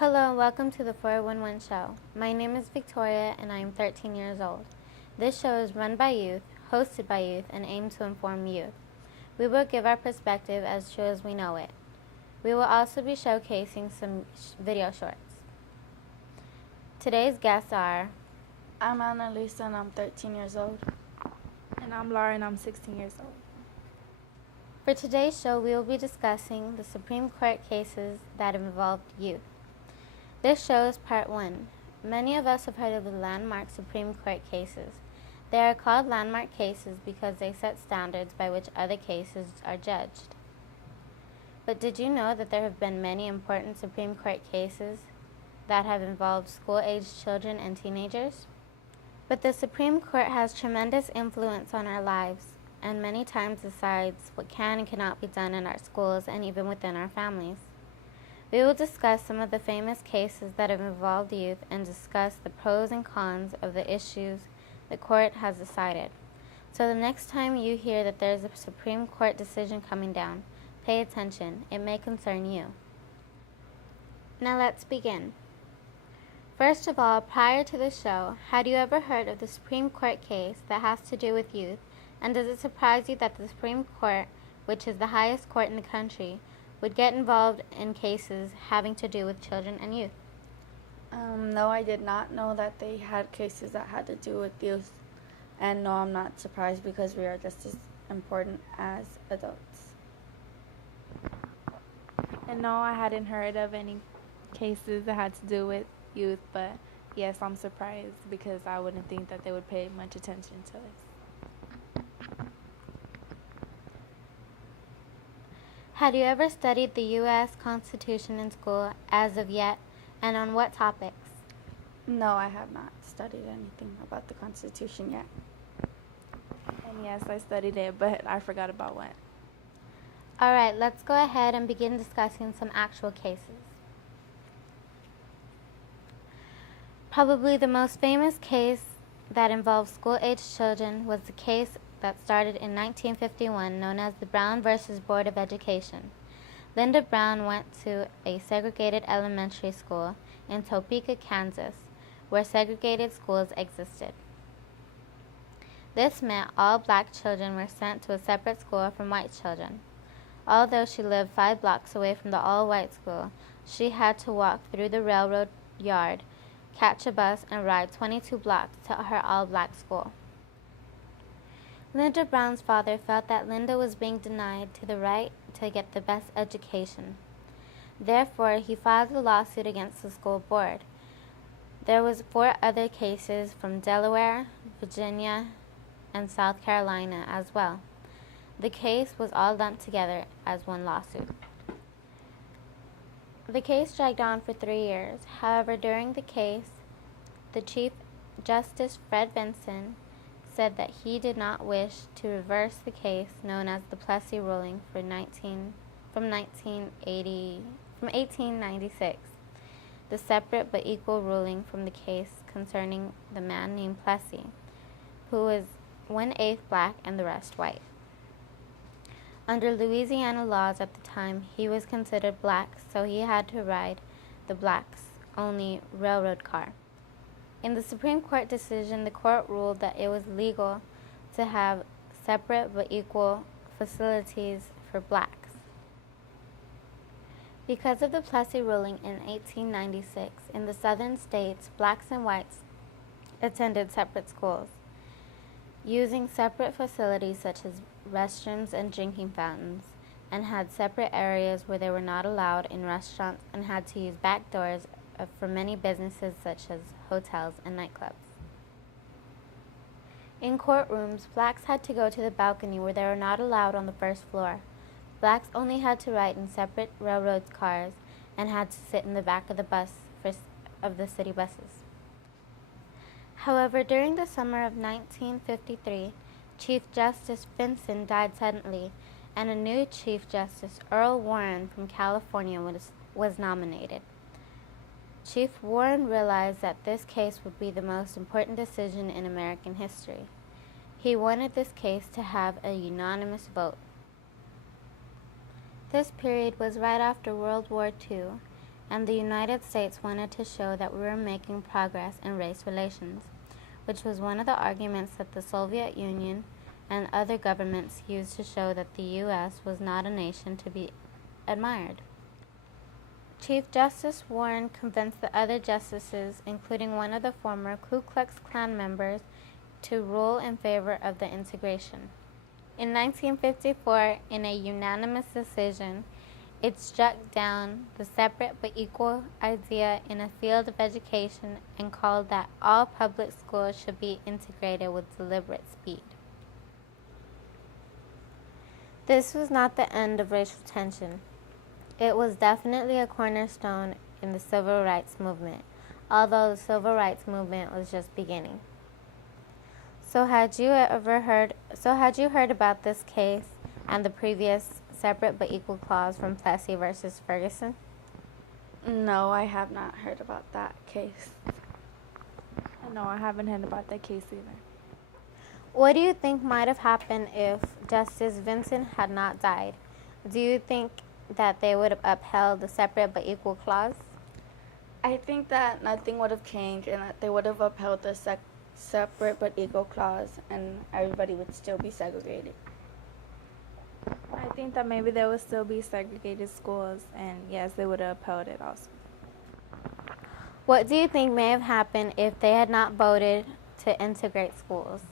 Hello and welcome to the 411 show. My name is Victoria and I am 13 years old. This show is run by youth, hosted by youth, and aimed to inform youth. We will give our perspective as true as we know it. We will also be showcasing some video shorts. Today's guests are I'm Annalisa and I'm 13 years old. And I'm Laura and I'm 16 years old. For today's show, we will be discussing the Supreme Court cases that have involved youth. This show is part 1. Many of us have heard of the landmark Supreme Court cases. They are called landmark cases because they set standards by which other cases are judged. But did you know that there have been many important Supreme Court cases that have involved school-aged children and teenagers? But the Supreme Court has tremendous influence on our lives, and many times decides what can and cannot be done in our schools and even within our families. We will discuss some of the famous cases that have involved youth and discuss the pros and cons of the issues the court has decided. So the next time you hear that there is a Supreme Court decision coming down, pay attention. It may concern you. Now let's begin. First of all, prior to the show, had you ever heard of the Supreme Court case that has to do with youth? And does it surprise you that the Supreme Court, which is the highest court in the country, would get involved in cases having to do with children and youth? No, I did not know that they had cases that had to do with youth. And no, I'm not surprised because we are just as important as adults. And no, I hadn't heard of any cases that had to do with youth, but yes, I'm surprised because I wouldn't think that they would pay much attention to this. Had you ever studied the U.S. Constitution in school as of yet, and on what topics? No, I have not studied anything about the Constitution yet. And yes, I studied it, but I forgot about what. Alright, let's go ahead and begin discussing some actual cases. Probably the most famous case that involved school-aged children was the case that started in 1951, known as the Brown versus Board of Education. Linda Brown went to a segregated elementary school in Topeka, Kansas, where segregated schools existed. This meant all black children were sent to a separate school from white children. Although she lived 5 blocks away from the all-white school, she had to walk through the railroad yard, catch a bus, and ride 22 blocks to her all-black school. Linda Brown's father felt that Linda was being denied to the right to get the best education. Therefore, he filed a lawsuit against the school board. There was 4 other cases from Delaware, Virginia, and South Carolina as well. The case was all lumped together as one lawsuit. The case dragged on for 3 years. However, during the case, the Chief Justice Fred Vinson said that he did not wish to reverse the case known as the Plessy ruling from 1896, the separate but equal ruling from the case concerning the man named Plessy, who was 1/8 black and the rest white. Under Louisiana laws at the time, he was considered black, so he had to ride the blacks-only railroad car. In the Supreme Court decision, the court ruled that it was legal to have separate but equal facilities for blacks. Because of the Plessy ruling in 1896, in the southern states, blacks and whites attended separate schools, using separate facilities such as restrooms and drinking fountains, and had separate areas where they were not allowed in restaurants and had to use back doors for many businesses such as hotels and nightclubs. In courtrooms, blacks had to go to the balcony where they were not allowed on the first floor. Blacks only had to ride in separate railroad cars and had to sit in the back of the city buses. However, during the summer of 1953, Chief Justice Vinson died suddenly, and a new Chief Justice, Earl Warren from California, was nominated. Chief Warren realized that this case would be the most important decision in American history. He wanted this case to have a unanimous vote. This period was right after World War II, and the United States wanted to show that we were making progress in race relations, which was one of the arguments that the Soviet Union and other governments used to show that the U.S. was not a nation to be admired. Chief Justice Warren convinced the other justices, including one of the former Ku Klux Klan members, to rule in favor of the integration. In 1954, in a unanimous decision, it struck down the separate but equal idea in a field of education and called that all public schools should be integrated with deliberate speed. This was not the end of racial tension. It was definitely a cornerstone in the civil rights movement, although the civil rights movement was just beginning. So had you heard about this case and the previous separate but equal clause from Plessy versus Ferguson? No, I have not heard about that case. No, I haven't heard about that case either. What do you think might have happened if Justice Vincent had not died? Do you think that they would have upheld the separate but equal clause? I think that nothing would have changed and that they would have upheld the separate but equal clause and everybody would still be segregated. I think that maybe there would still be segregated schools, and yes, they would have upheld it also. What do you think may have happened if they had not voted to integrate schools?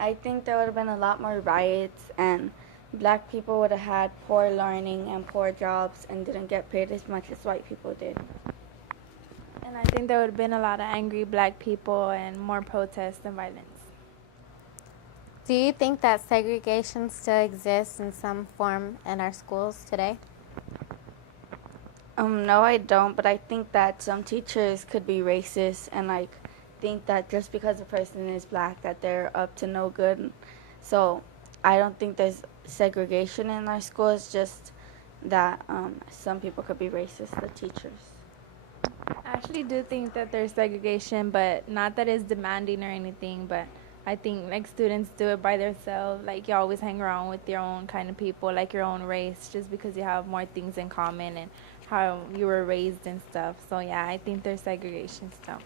I think there would have been a lot more riots and black people would have had poor learning and poor jobs and didn't get paid as much as white people did. And I think there would have been a lot of angry black people and more protests and violence. Do you think that segregation still exists in some form in our schools today? No, I don't, but I think that some teachers could be racist and think that just because a person is black that they're up to no good. So I don't think there's segregation in our schools, just that some people could be racist, the teachers. I actually do think that there's segregation, but not that it's demanding or anything, but I think students do it by themselves. You always hang around with your own kind of people, your own race, just because you have more things in common and how you were raised and stuff. So yeah, I think there's segregation still.